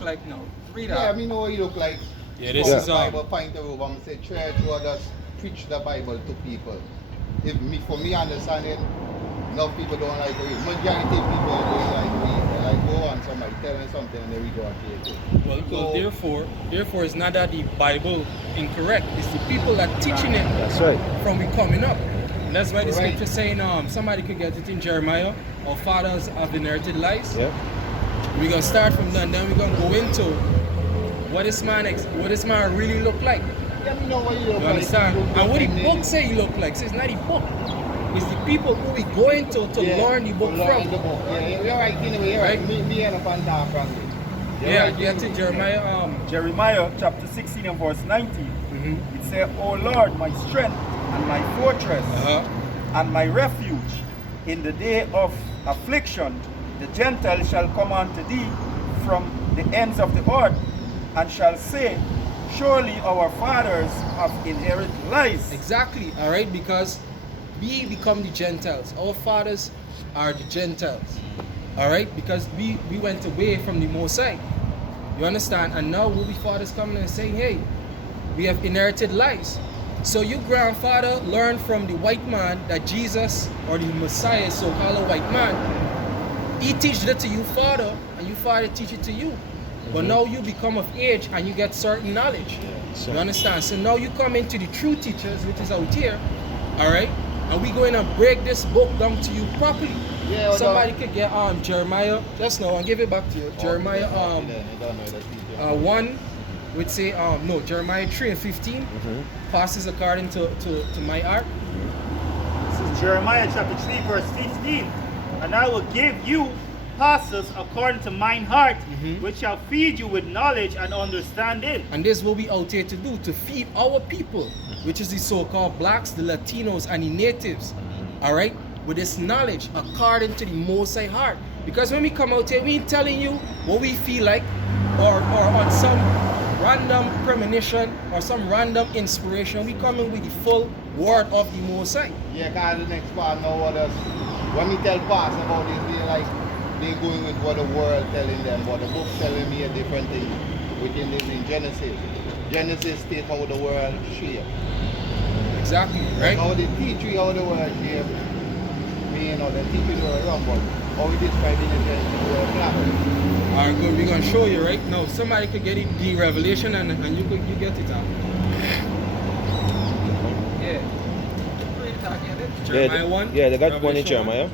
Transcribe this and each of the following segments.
look like now? Read Yeah, that. I mean, know what he look like. Yeah, this From is the Bible point of view, I'm say church will just preach the Bible to people. If me, for me understanding, enough people don't like to read. Majority of people don't like to read. They like go on somebody telling something and they regurgitate it. Well, therefore, it's not that the Bible incorrect. It's the people that teaching it. That's right. From we coming up. And that's why the Right. scripture saying, somebody could get it in Jeremiah. Our fathers have inherited lies. Yeah. We're gonna start from there, and then we're gonna go into what this man really look like. Yeah, me know what you look You like. understand? Look And what the like book say you look like. So it's not the book. It's the people who we going to learn the book to learn from. the book. Yeah, you're right. Anyway, you're right. Me and a panda from it. Yeah, get to Jeremiah. Jeremiah chapter 16 and verse 19. It says, O Lord, my strength and my fortress and my refuge, in the day of affliction, the Gentiles shall come unto thee from the ends of the earth, and shall say, surely our fathers have inherited lies. Exactly, all right, because we become the Gentiles. Our fathers are the Gentiles, all right, because we went away from the Most High. You understand? And now we'll be fathers coming and saying, hey, we have inherited lies. So your grandfather learned from the white man that Jesus or the Messiah, so-called white man, he teaches it to you, father, and you father teach it to you. But now you become of age and you get certain knowledge. You understand? So now you come into the true teachers, which is out here, all right? And we going to break this book down to you properly. Yeah, somebody could get Jeremiah. Just now, I'll give it back to you. Jeremiah 1 would say no, Jeremiah 3 and 15 passes according to my art. This is Jeremiah chapter 3 verse 15. And I will give you pastors according to mine heart, which shall feed you with knowledge and understanding. And this is what we out here to do, to feed our people, which is the so-called blacks, the Latinos, and the natives, all right, with this knowledge according to the Most High heart. Because when we come out here, we ain't telling you what we feel like, or on some random premonition or some random inspiration. We come in with the full word of the Most High. Yeah, because the next part know what us. When we tell past about this, they going with what the world telling them, but the book telling me a different thing. Within this in Genesis. Genesis state how the world shape. Exactly, right? How they teach you how the world shape. Me, they teach you the world wrong, but how we describe in the Genesis the world flat. Alright, good. We're gonna show you right now. Somebody could get it, the revelation, and you get it out. Yeah. Jeremiah 1. Yeah, they got one in Jeremiah.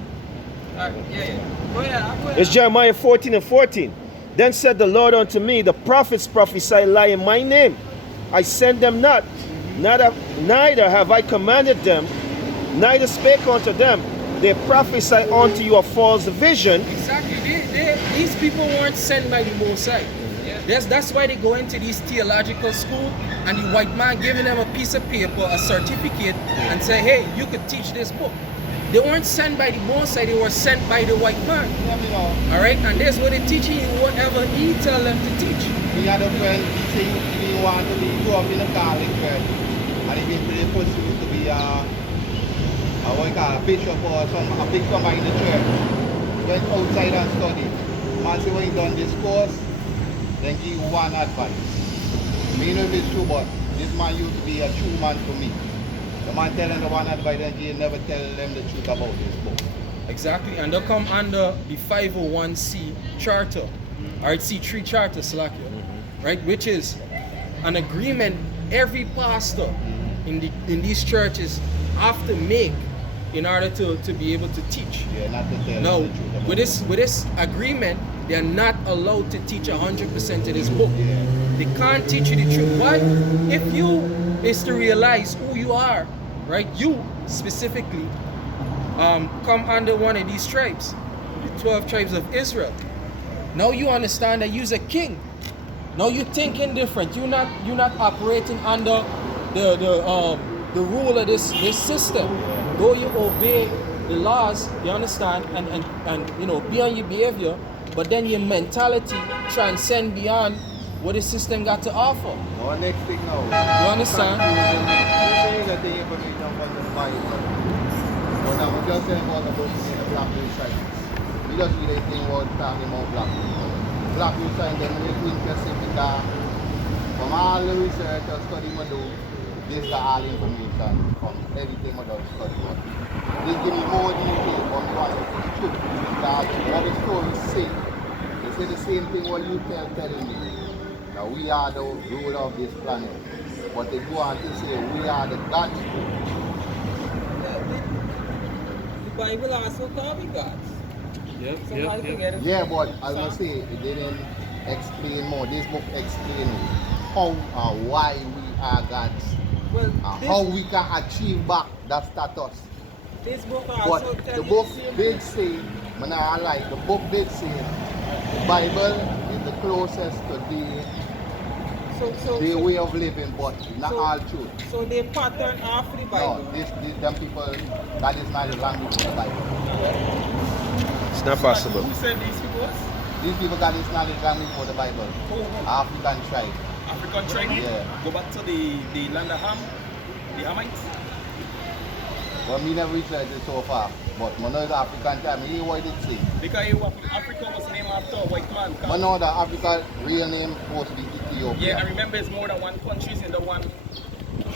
Go ahead. It's Jeremiah 14 and 14. Then said the Lord unto me, the prophets prophesy lie in my name. I send them not, neither have I commanded them, neither spake unto them. They prophesy unto you a false vision. Exactly. These people weren't sent by the Most High. That's why they go into these theological school and the white man giving them a piece of paper, a certificate, and say, hey, you could teach this book. They weren't sent by the Most High, they were sent by the white man. All right, and that's what they're teaching you, whatever he tell them to teach. We had a friend saying he wanted to grow up in a Catholic church, and he been pretty pursued to be a bishop or a big somebody in the church. Went outside and studied. Man say when he done this course, then give one advice. Me know if it's true, but this man used to be a true man to me. The man telling the one advice and he never tell them the truth about this book. Exactly, and they come under the 501c charter, or C3 charter, Slakia, right? Which is an agreement every pastor in these churches have to make in order to be able to teach. Yeah, not to tell Now, them the truth about with this agreement, they are not allowed to teach 100% of this book. Yeah. They can't teach you the truth. Why? If you is to realize who you are, right? You specifically come under one of these tribes, the 12 tribes of Israel. Now you understand that you're a king. Now you're thinking different. You're not operating under the rule of this system. Though you obey the laws, you understand, and you know, be on your behavior, but then your mentality transcend beyond what the system got to offer. No, next thing now. You understand? You say that the information from the Bible. But I'm just saying about the book in the black side. We just really think about talking about black people. black youth and them really interested because from all the research and study I do, this is all information from everything I do study. They give me more detail but me want to see the truth because what the stories say. They say the same thing what you telling me. Now we are the ruler of this planet. But they go on to say we are the gods. The Bible also call me gods. Yep. Yeah, but I must say it didn't explain more. This book explains how and why we are gods. Well, And how we can achieve back that status. This book But also the tell you book the same did say, when I like the book did say the Bible is the closest to the way of living, but not all true. So they pattern after the Bible. No, them people, that is not the language of the Bible. It's not possible. Who said these people? These people got this knowledge language for the Bible. African tribe. African tribe? Yeah. Go back to the land of Ham, the Hamites? Well, me never researched it so far, but I know it's African tribe. I hear what it say. Because Africa was named after a white man. I know that Africa real name supposed to be Ethiopia. Yeah, I remember it's more than one country in the one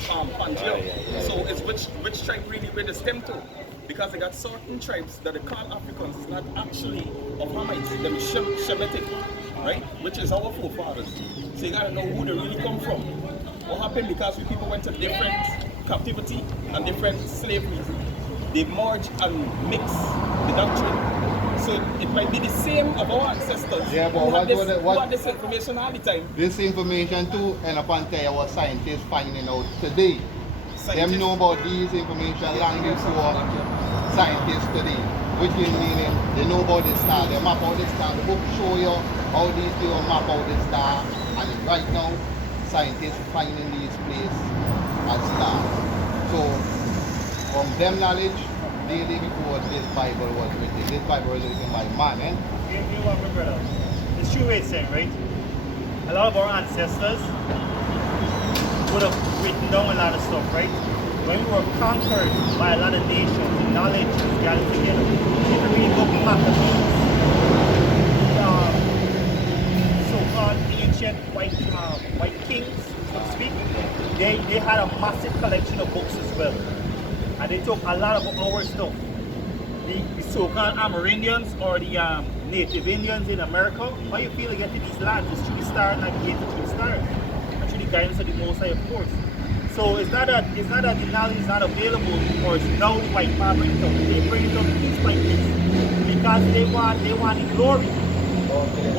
pantheon. So it's which tribe really where they stem to? Because they got certain tribes that they call Africans. It's not actually of Hamites, them Shemitic, right? Which is our forefathers. So you gotta know who they really come from. What happened because we people went to different captivity and different slavery. They merged and mixed the doctrine. So it might be the same of our ancestors. Yeah, but who what had this information all the time. This information too, and upon tell our scientists finding out today. Them know about these information long before scientists today. Which is meaning they know about the star, they map out the star. The book show you how these people map out the star, and right now scientists finding these places as stars. So from them knowledge, day before this Bible was written. This Bible was written by man, eh? You know what, brother? It's true what it's saying, right? A lot of our ancestors would have written down a lot of stuff, right? When we were conquered by a lot of nations, the knowledge is gathered together. If you read book Maccabees, so-called ancient white kings, so to speak, they had a massive collection of books as well. And they took a lot of our stuff. The so-called Amerindians or the native Indians in America, how you feel to get to these lands is through the stars, navigated through the stars. And through the guidance of the Most High, of course. So it's not that the knowledge is not available, or it's now the white man bring it up. They bring it up piece by piece because they want the glory.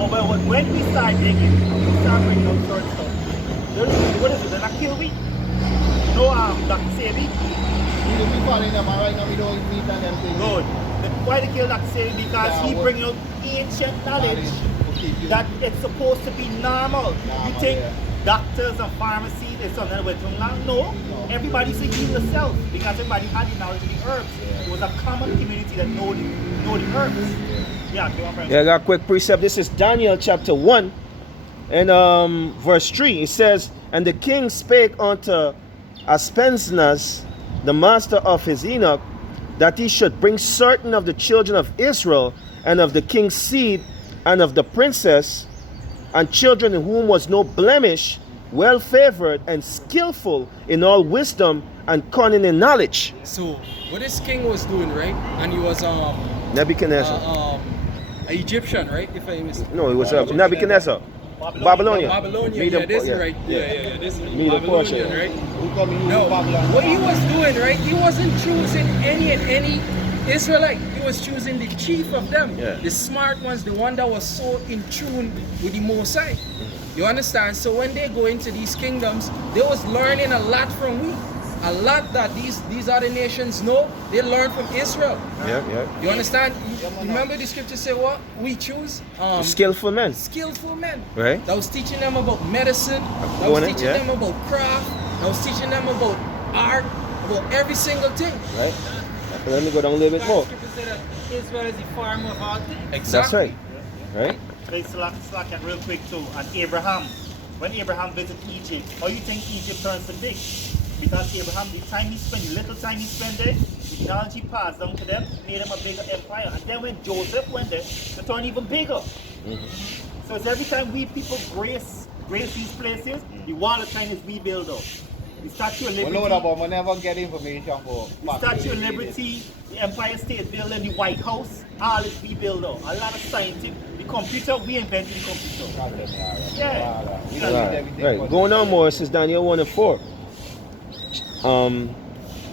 But when we start digging, we start bringing out certain stuff. What is it? They're not kill me. No, Dr. Sebi. We following them, and right now we don't meet on them things. Good. Why they kill Dr. Sebi? Because he bring out ancient knowledge that it's supposed to be normal. You think doctors and pharmacy is something that we're doing now? No. Everybody should heal themselves because everybody had the knowledge of the herbs. It was a common community that know the herbs. Yeah, I got a quick precept. This is Daniel chapter 1 and verse 3. It says, "And the king spake unto Aspenaz, the master of his eunuch, that he should bring certain of the children of Israel and of the king's seed and of the princess and children in whom was no blemish, well favored and skillful in all wisdom and cunning in knowledge." So what this king was doing, right? And he was Nebuchadnezzar. an Egyptian, right? If I miss. No, it was Nebuchadnezzar. Babylonia. Babylonia. Yeah, this is right. Yeah. This is Medo Babylonian, Persia. right? Who come in No, Babylon? what he was doing, right? He wasn't choosing any Israelite. He was choosing the chief of them, the smart ones, the one that was so in tune with the Most High. You understand? So when they go into these kingdoms, they was learning a lot from we. A lot that these other nations know, they learn from Israel. Yeah. You understand? Remember the scripture say what? We choose Skillful men. skillful men. Right. That was teaching them about medicine. That was teaching them about craft. That was teaching them about art, about every single thing. Right. Let me go down a little bit more. Scripture said that Israel is the farmer of all things. That's Exactly. right. Right? Let's slack it real quick too. And Abraham, when Abraham visited Egypt, how you think Egypt turns to big? Because Abraham, the little time he spent there, the knowledge he passed down to them made him a bigger empire. And then when Joseph went there, they turned even bigger. So it's every time we people grace these places, the wall of China is rebuilt up. The Statue of Liberty. We know about, we never get information for The Statue of Liberty, the Empire State Building, the White House, all is rebuilt up. A lot of scientific, the computer, we invented the computer. Yeah. We don't need everything. Right. Going on more, says Daniel 1 and 4.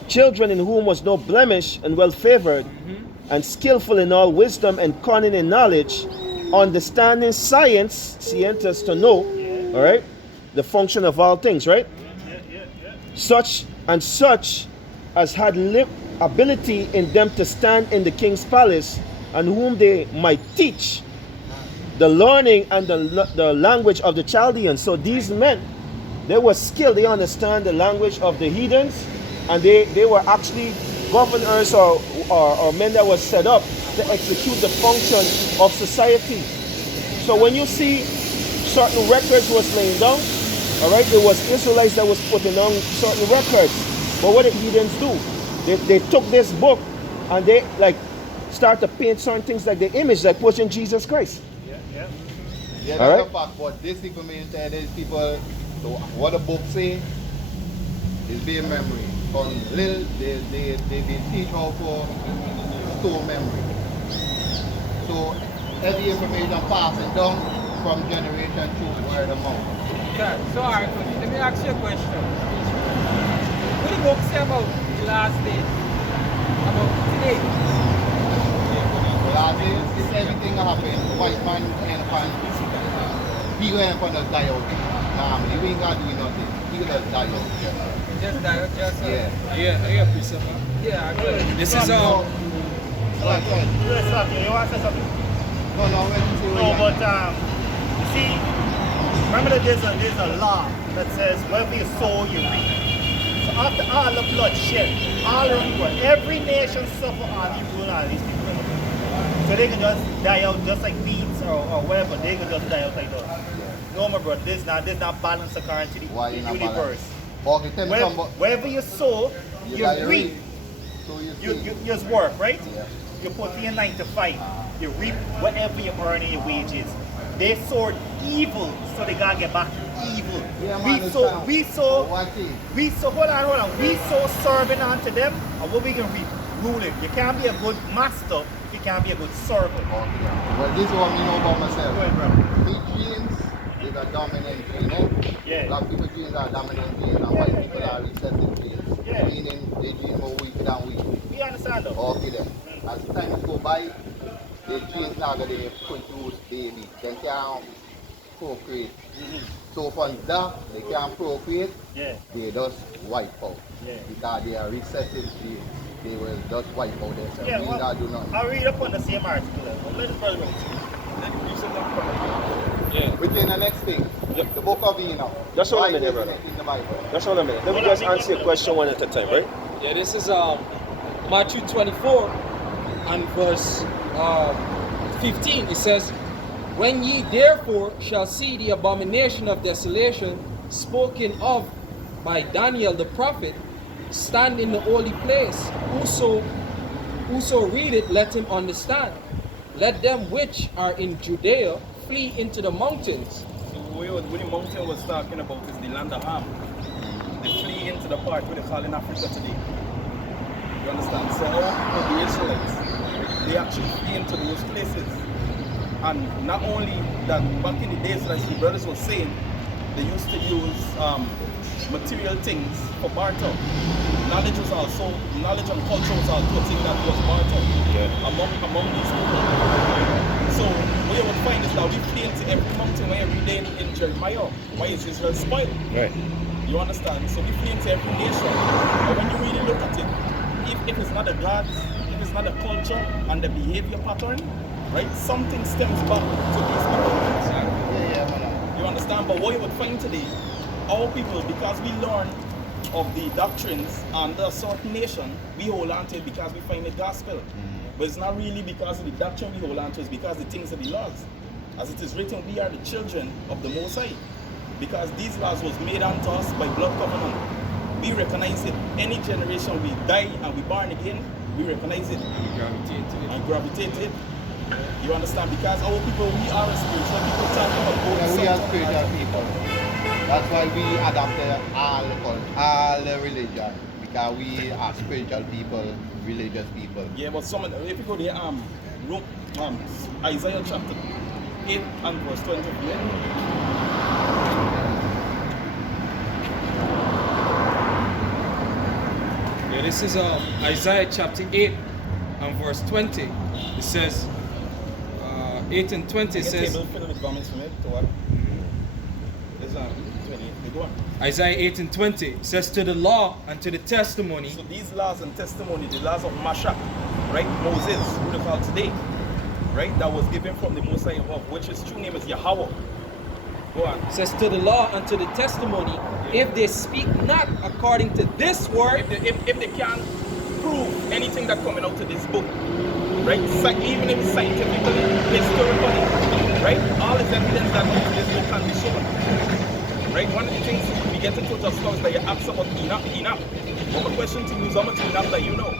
Children in whom was no blemish and well favored, and skillful in all wisdom and cunning in knowledge, understanding science, scientists to know, all right, the function of all things, right? Such as had ability in them to stand in the king's palace, and whom they might teach the learning and the language of the Chaldeans. So these men, they were skilled, they understand the language of the heathens, and they were actually governors or men that were set up to execute the function of society. So when you see certain records was laid down, all right, it was Israelites that was putting on certain records. But what did heathens do? They took this book and they like start to paint certain things like the image like pushing Jesus Christ. Yeah, all right? that's a fact. But this information that is people, so what the book say is their memory. From little, they teach how to store memory. So every information passing down from generation to word of mouth. Yeah, so alright, let me ask you a question. What the book say about the last day? About today? The last day is everything that happened. White man and pan, he went upon the die out. Nah, he ain't got to do nothing. He gonna die out. Just die, just Yeah. Yeah, I agree. This is Go ahead. You want to say something? No, but you see, remember that there's a law that says wherever you sow, you reap. So after all the bloodshed, all around the world, every nation suffer all these rule all these people. So they can just die out just like beans or whatever. They can just die out like that. No, my brother, this not balance according to the universe. Okay, tell me something. Wherever you sow, you reap. So You just work, right? Yeah. You put in 9 to 5. You reap whatever you earn in your wages. They sowed evil, so they gotta get back to evil. Yeah, We sow hold on. We sow serving unto them, and what we can reap? Ruling. You can't be a good master if you can't be a good servant. Okay. Well, this is what I know about myself. Go ahead, bro. Big genes, they got dominant genes. Yeah. A lot of people's genes are dominant genes, and white people are recessive genes. Yeah. Meaning they gene more weak than weak. We understand though. Okay then. As the time go by, the genes now that they produce baby. They can't procreate. So from that, they can't procreate, Yeah. they just wipe out. Yeah. Because they are recessive genes. They will just wipe out themselves. Yeah, They well, not do nothing. I'll read up on the same article. Let us brother read. Yeah. Within the next thing, the book of Enoch. That's all Why I'm in there, isn't brother. it in the Bible? That's all a minute. Let me just answer your question one at a time, right? Yeah, this is Matthew 24 and verse 15. It says, "When ye therefore shall see the abomination of desolation spoken of by Daniel the prophet, stand in the holy place, whoso read it, let him understand. Let them which are in Judea flee into the mountains." So what the mountain was talking about is the land of Ham. They flee into the part where they call in Africa today. You understand? So our people, the Israelites, they actually flee into those places. And not only that, back in the days, like the brothers were saying, they used to use material things for barter. Knowledge and culture was also a thing that was barter among these people. So what you would find is that we flee into every mountain where every day in Jeremiah. Why is Israel spoiled? Right. You understand? So we flee into every nation. But when you really look at it, if it's not the gods, if it's not the culture and the behavior pattern, right, something stems back to these people. You understand? But what you would find today, our people, because we learn of the doctrines under a certain nation, we hold on to it because we find the gospel. But it's not really because of the doctrine we hold on to, it's because of the things of the laws. As it is written, we are the children of the Most High. Because these laws was made unto us by blood covenant. We recognize it. Any generation we die and we born again, we recognize it. We gravitate to it. And gravitate to it. You understand? Because our people, we are a spiritual people talking about both Yeah, we are sexual spiritual and people. That's why we adapt all the religion. Because we are spiritual people, religious people. Yeah, but some, if you go there, Isaiah chapter 8 and verse 20. Yeah, this is Isaiah chapter 8 and verse 20. It says, 8 and 20 says, Isaiah 8 and 20 says, to the law and to the testimony. So these laws and testimony, the laws of Masha, right? Moses, who they call today, right? That was given from the Most High above, which his true name is Yahweh. Go on. It says, to the law and to the testimony, if they speak not according to this word. If they can't prove anything that coming out of this book, right? Even if scientifically, historically, right? All is evidence that this book can be shown. Right? One of the things we get into just now is that you ask about Enoch. But my question to you is how much Enoch that you know?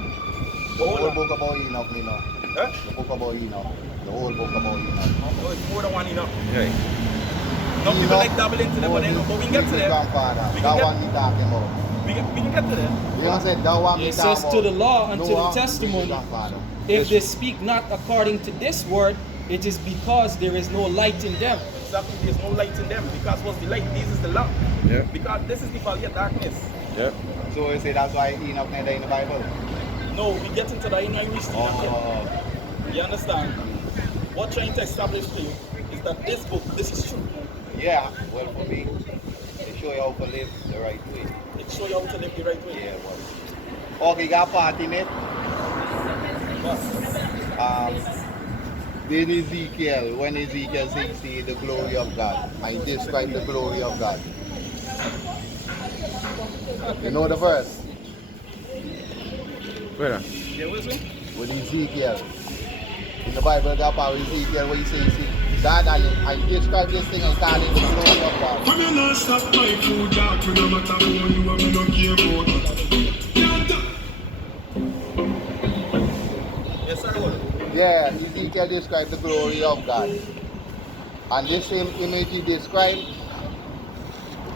The whole book about Enoch, you know. Huh? The book about Enoch. The whole book about Enoch. Oh, it's more than one Enoch. Right. Some people like double into them, but they know. But we can get to them. Grandfather. We That can one we talking about. We can get to them. You know what I'm saying? That one we It talking says about. to the law and to the Noah, testimony. grandfather. If they speak not according to this word, it is because there is no light in them. Exactly, there's no light in them. Because what's the light? This is the lamp. Yeah. Because this is the valley of darkness. Yeah. So you say that's why Enoch neither in the Bible? No, we get into that in our history. Oh. You understand? What I'm trying to establish to you is that this book, this is true. Yeah, well for me, they show you how to live the right way. It shows you how to live the right way. Yeah, well. Okay, got part in it. In Ezekiel, when Ezekiel says see the glory of God, I describe the glory of God. You know the verse? Where? Yeah, what's it? With Ezekiel. In the Bible, got part of Ezekiel where he says, see, God, I describe this thing and call it the glory of God. When you not stop my food, dark, no matter how you and me no care about. Yes, sir, what? Yeah, Ezekiel described the glory of God. And this same image he described,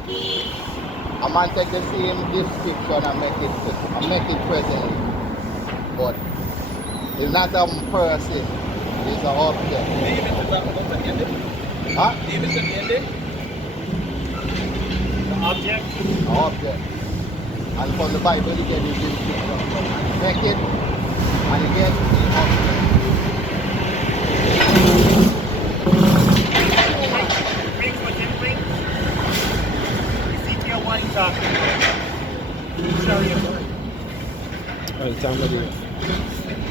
a man take the same description and make it presently. But it's not a person, it's an object. David is talking about the ending. Huh? David is the ending. The object. An object. And from the Bible he gets this description. Make it, and he gets the object. Brings what it brings. Ezekiel 1 is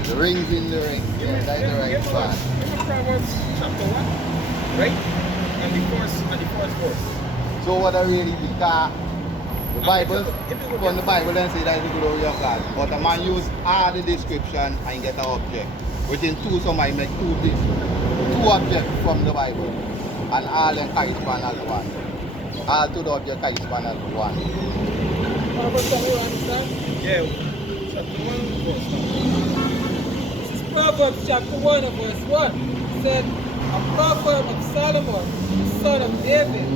The rings in the ring. Yeah, that's the right part. Remember Proverbs chapter 1, right? And the first verse. So what I really because the Bible, from the Bible then say that is the glory of God. But a man use all the description and get an object. Within two somebody make two objects from the Bible. And all them correspond as one. All two the objects correspond as one. Proverbs, you understand? Yeah, chapter 1 verse. This is Proverbs chapter 1 and verse 1. It said, a proverb of Solomon, the son of David,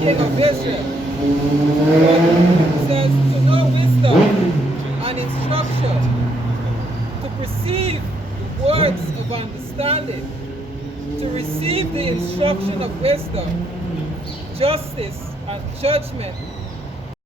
king of Israel. It says, to know wisdom and instruction, to perceive the words of understanding, to receive the instruction of wisdom, justice and judgment